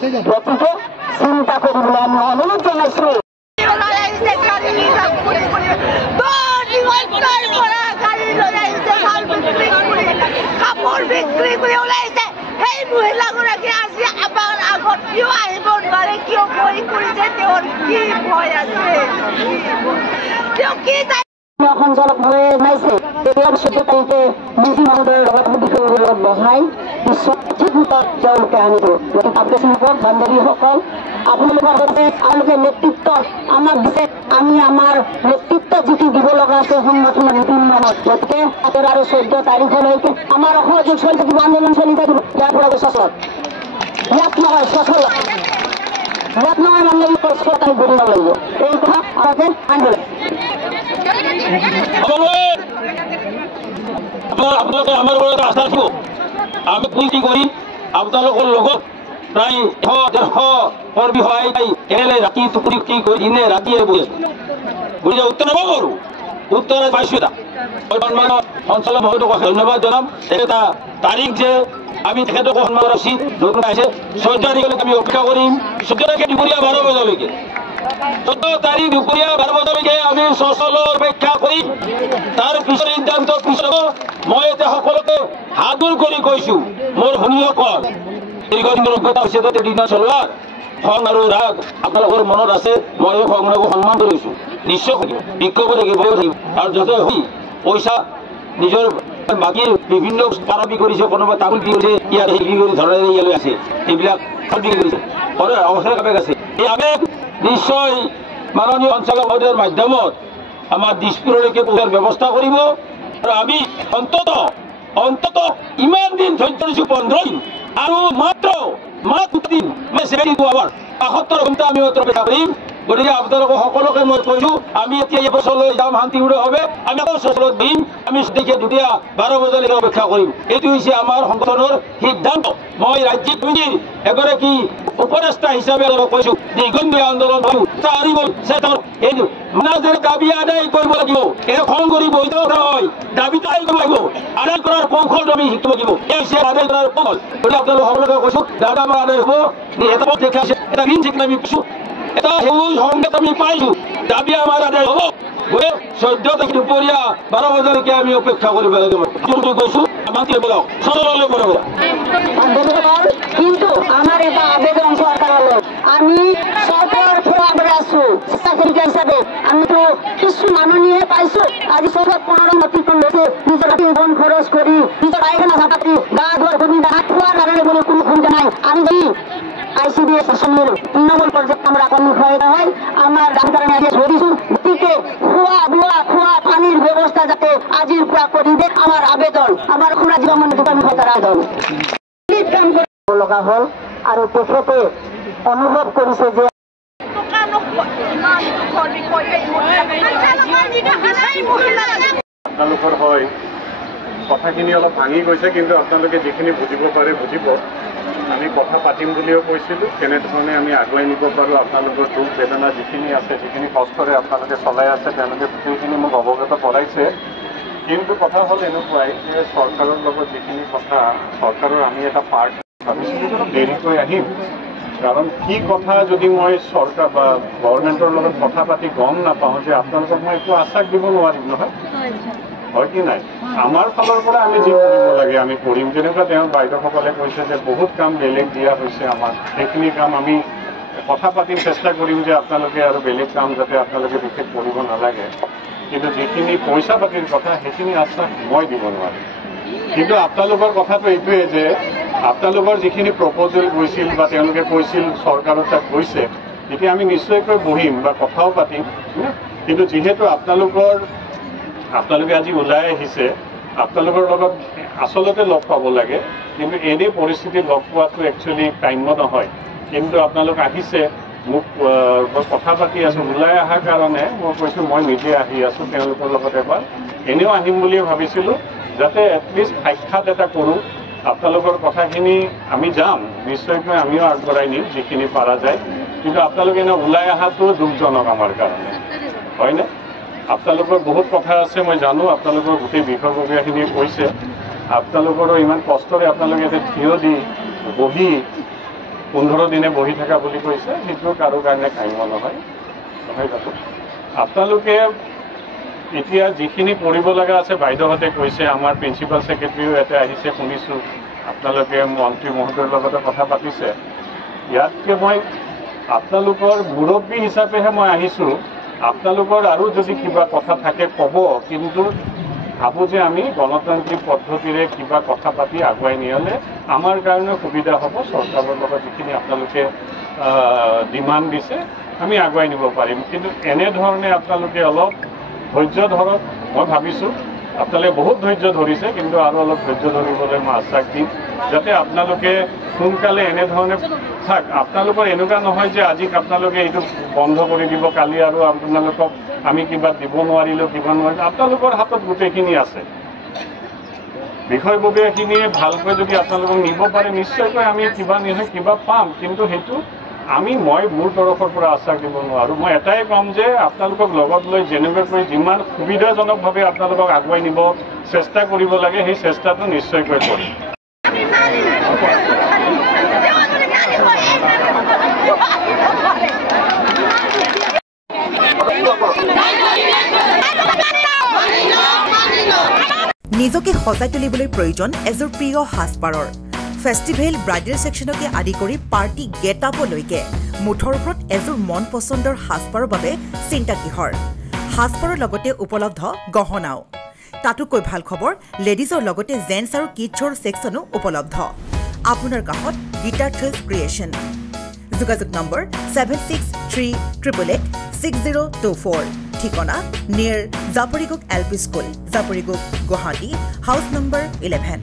গতিকে চিন্তা কৰিবলৈ আমি অনুৰোধ জনাইছোঁ। কাপোৰ বিক্ৰী কৰি ওলাইছে সেই মহিলাগৰাকী আজি আমাৰ আগত কিয় আহিব নোৱাৰে, কিয় ভয় কৰিছে, তেওঁৰ কি ভয় আছে, তেওঁ কি সঞ্চালক হৈ নাইছে তেওঁৰ 14 তাৰিখে মন্ত্ৰী মহোদয়ৰ লগত বিষয়ৰ লগত বহাই সঠিক উত্তৰ তেওঁলোকে আনিব। গতিকে আদিবাসীসকল বান্ধৱীসকল আপোনালোকৰ তেওঁলোকে নেতৃত্ব আমাক দিছে, আমি আমাৰ নেতৃত্ব যিটো দিব লগা আছে সংগঠনৰ নীতি নিয়মত। গতিকে 13 আৰু 14 তাৰিখলৈকে আমাৰ অসহযোগ চলি থাকিব, আন্দোলন চলি থাকিব। ইয়াৰ পৰা সচল ইয়াত নহয়, সচল ইয়াত নহয় বান্ধৱীসকল চৰকাৰী কৰিব লাগিব। এই কথা আমাকে আনিব আপোনালোকে আমাৰ ওপৰত আস্থা ৰাখিব। আমি কি কৰি আপোনালোকৰ লগত প্ৰায় 100-150 কৰ্মী সহায় পাই এনে ৰাতি টুকুৰি কি কৰি দিনে ৰাতিয়ে বহি আছো। বুজি উত্তৰ নকৰোঁ, উত্তৰ পাইছোঁ। এটা সঞ্চালক মহোদয়ক ধন্যবাদ জনাম। এটা তাৰিখ যে আমি তেখেতক সন্মান কৰা উচিত। নতুন আহিছে 14 তাৰিখলৈকে আমি অপেক্ষা কৰিম। 14 তাৰিখে দুপৰীয়া 12 বজালৈকে 14 তাৰিখ দুপৰীয়া 12 বজালৈকে আমি সচলৰ অপেক্ষা কৰিম। তাৰ পিছৰ সিদ্ধান্ত পিছত মই এতিয়া সকলোকে হাতজোৰ কৰি কৈছোঁ, মোৰ ভনীসকল দীৰ্ঘদিনৰ অভিজ্ঞতা হৈছে দিনা চলোৱাৰ খং আৰু ৰাগ আপোনালোকৰ মনত আছে। মই এই খং ৰাগক সন্মান কৰিছোঁ। নিশ্চয় থাকিব, বিক্ষোভ থাকিব আৰু য'তে হৈ পইচা নিজৰ বাকী বিভিন্ন পাৰবি কৰিছে, কোনোবা তামোল কি কৰিছে, ইয়াত বিক্ৰী কৰি ধৰণে ইয়ালৈ আছে, এইবিলাক বিক্ৰী কৰিছে, অৱস্থাৰ আৱেগ আছে। এই আৱেগ নিশ্চয় মাননীয় সঞ্চালক মহোদয়ৰ মাধ্যমত আমাৰ দিছপুৰলৈকে পূজাৰ ব্যৱস্থা কৰিব। আৰু আমি অন্তত ইমান দিন ধৈৰ্য ধৰিছোঁ, 15 দিন আৰু মাত্ৰ 2 দিন 72 ঘণ্টা আমি অপেক্ষা কৰিম। গতিকে আপোনালোকক সকলোকে মই কৈছোঁ, আমি এতিয়া এই বছৰলৈ যাম শান্তিপূৰ্ণভাৱে। আমি আকৌ চচলত দিম, আমি দুপৰীয়া 12 বজালৈকে অপেক্ষা কৰিম। এইটো হৈছে আমাৰ সংগঠনৰ সিদ্ধান্ত। মই ৰাজ্যিক কমিটিৰ এগৰাকী উপদেষ্টা হিচাপে কৈছোঁ, দীৰ্ঘদিনীয়া আন্দোলন দাবী আদায় কৰিব লাগিব। এই খং কৰিব হয়, দাবীটো আদায় কৰিব লাগিব। আদায় কৰাৰ কৌশলটো আমি শিকিব লাগিব। এই হৈছে আদায় কৰাৰ কৌশল। গতিকে আপোনালোক সকলোকে কৈছোঁ, দাদা আমাৰ আদায় হ'ব। এটা পথ দেখা আছে, এটা ঋণ চিন্তা আমি পাইছোঁ, এটা সেউজ সংকেত আমি পাইছোঁ, দাবী আমাৰ আদায় হ'ব। গতিকে 14 তাৰিখ দুপৰীয়া 12 বজালৈকে আমি অপেক্ষা কৰিব লাগিব। কৈছোঁ আমাকে বলক সচললৈ বলক। কিন্তু আমাৰ এটা আবেদন চৰকাৰলৈ, আমি চৰকাৰৰ পৰা আগৰে আছোঁ স্বেচ্ছাসেৱিকা হিচাপে। আমিতো কিছু মাননীয়ে পাইছোঁ। আজি 14-15 অতিক্ৰম হৈছে, নিজৰ ধন খৰচ কৰি নিজৰ আইখানা চাপাতি গা ধোৱাৰ সুবিধা খোৱাৰ কাৰণে কোনো সুবিধা নাই। আমি যদি ICDS আঁচনিৰ তৃণমূল পৰ্যায়ত আমৰা কৰ্মী খোৱাই হয় আমাৰ দাবী কাৰণে আজি ধৰিছোঁ। গতিকে খোৱা পানীৰ ব্যৱস্থা যাতে আজিৰ পৰা কৰি দিয়ে আমাৰ আবেদন। আমাৰ খুৰা জীৱন আবেদন কাম কৰিব লগা হ'ল আৰু তেখেতে অনুভৱ কৰিছে যে আপোনালোকৰ হয় কথাখিনি অলপ ভাঙি গৈছে, কিন্তু আপোনালোকে যিখিনি বুজিব পাৰে বুজিব। আমি কথা পাতিম বুলিও কৈছিলোঁ, কেনেধৰণে আমি আগুৱাই নিব পাৰোঁ। আপোনালোকৰ দুখ বেদনা যিখিনি আছে, যিখিনি কষ্টৰে আপোনালোকে চলাই আছে, তেওঁলোকে গোটেইখিনি মোক অৱগত কৰাইছে। কিন্তু কথা হ'ল এনেকুৱাই যে চৰকাৰৰ লগত যিখিনি কথা, চৰকাৰৰ আমি এটা পাৰ্ট ভাবিছিলোঁ দেৰিকৈ আহিম। কাৰণ কি কথা যদি মই চৰকাৰ বা গভৰ্ণমেণ্টৰ লগত কথা পাতি গম নাপাওঁ, যে আপোনালোকক মই একো আশ্বাস দিব নোৱাৰিম নহয়, হয় কি নাই। আমাৰ ফালৰ পৰা আমি যি কৰিব লাগে আমি কৰিম। যেনেকুৱা তেওঁ বাইদেউসকলে কৈছে যে বহুত কাম বেলেগ দিয়া হৈছে আমাক, সেইখিনি কাম আমি কথা পাতিম, চেষ্টা কৰিম যে আপোনালোকে আৰু বেলেগ কাম যাতে আপোনালোকে বিশেষ কৰিব নালাগে। কিন্তু যিখিনি পইচা পাতিৰ কথা সেইখিনি আশ্বাস মই দিব নোৱাৰিম। কিন্তু আপোনালোকৰ কথাটো এইটোৱে যে আপোনালোকৰ যিখিনি প্ৰপ'জেল গৈছিল বা তেওঁলোকে কৈছিল চৰকাৰৰ তাত গৈছে, তেতিয়া আমি নিশ্চয়কৈ বহিম বা কথাও পাতিম। কিন্তু যিহেতু আপোনালোকে আজি ওলাই আহিছে, আপোনালোকৰ লগত আচলতে লগ পাব লাগে, কিন্তু এনে পৰিস্থিতিত লগ পোৱাটো একচুৱেলি কাম্য নহয়। কিন্তু আপোনালোক আহিছে, মোক কথা পাতি আছোঁ, ওলাই অহাৰ কাৰণে মই কৈছোঁ মই নিজে আহি আছোঁ তেওঁলোকৰ লগত এবাৰ। এনেও আহিম বুলিয়ে ভাবিছিলোঁ, যাতে এটলিষ্ট সাক্ষাৎ এটা কৰোঁ। আপোনালোকৰ কথাখিনি আমি যাম, নিশ্চয়কৈ আমিও আগবঢ়াই নিম যিখিনি পৰা যায়। কিন্তু আপোনালোকে এনে ওলাই অহাটো দুখজনক আমাৰ কাৰণে, হয়নে? আপোনালোকৰ বহুত কথা আছে মই জানো, আপোনালোকৰ গোটেই বিষয়ববীয়াখিনি কৈছে। আপোনালোকৰো ইমান কষ্টৰে আপোনালোকে এতিয়া থিয় দি বহি 15 দিনে বহি থকা বুলি কৈছে, সেইটো কাৰো কাৰণে কাম্য নহয় জানো। আপোনালোকে এতিয়া যিখিনি কৰিব লগা আছে বাইদেউহঁতে কৈছে, আমাৰ প্ৰিন্সিপাল ছেক্ৰেটাৰীও ইয়াতে আহিছে, শুনিছোঁ আপোনালোকে মন্ত্ৰী মহোদয়ৰ লগতে কথা পাতিছে। ইয়াতকৈ মই আপোনালোকৰ মুৰব্বী হিচাপেহে মই আহিছোঁ, আপোনালোকৰ আৰু যদি কিবা কথা থাকে ক'ব, কিন্তু ভাবোঁ যে আমি গণতান্ত্ৰিক পদ্ধতিৰে কিবা কথা পাতি আগুৱাই নিয়ালে আমাৰ কাৰণে সুবিধা হ'ব। চৰকাৰৰ লগত যিখিনি আপোনালোকে ডিমাণ্ড দিছে আমি আগুৱাই নিব পাৰিম, কিন্তু এনেধৰণে আপোনালোকে অলপ ধৈৰ্য ধৰক। মই ভাবিছোঁ আপোনালোকে বহুত ধৈৰ্য ধৰিছে, কিন্তু আৰু অলপ ধৈৰ্য ধৰিবলৈ মই আশ্বাস দিম, যাতে আপোনালোকে সোনকালে এনেধৰণে থাক। আপোনালোকৰ এনেকুৱা নহয় যে আজি আপোনালোকে এইটো বন্ধ কৰি দিব, কালি আৰু আপোনালোকক আমি কিবা দিব নোৱাৰিলোঁ, কিবা নোৱাৰিলোঁ। আপোনালোকৰ হাতত গোটেইখিনি আছে, বিষয়ববীয়াখিনিয়ে ভালকৈ যদি আপোনালোকক নিব পাৰে নিশ্চয়কৈ আমি কিবা নহয় কিবা পাম, কিন্তু সেইটো মই মোৰ তৰফৰ পৰা আশ্বাস দিব নোৱাৰোঁ। মই এটাই ক'ম যে আপোনালোকক লগত লৈ যেনেকৈ যিমান সুবিধাজনকভাৱে আপোনালোকক আগুৱাই নিব চেষ্টা কৰিব লাগে, সেই চেষ্টাটো নিশ্চয়কৈ কৰিম। নিজকে সজাই তুলিবলৈ প্ৰয়োজন এযোৰ প্ৰিয় সাজপাৰৰ। ফেষ্টিভেল ব্ৰাইডেল ছেকশ্যনকে আদি কৰি পাৰ্টি গেট আপলৈকে মুঠৰ ওপৰত এযোৰ মন পচন্দৰ সাজপাৰৰ বাবে চিন্তা কিহৰ। সাজপাৰৰ লগতে উপলব্ধ গহনাও। তাতোকৈ ভাল খবৰ, লেডিজৰ লগতে জেন্টছ আৰু কিডছৰ ছেকশ্যনো উপলব্ধ। আপোনাৰ কাষত গীতা থ্ৰিলছ ক্ৰিয়েশ্যন। যোগাযোগ নম্বৰ 7638886024। ঠিকনা near Japorigog LP school, Japorigog, Guwahati, house number 11।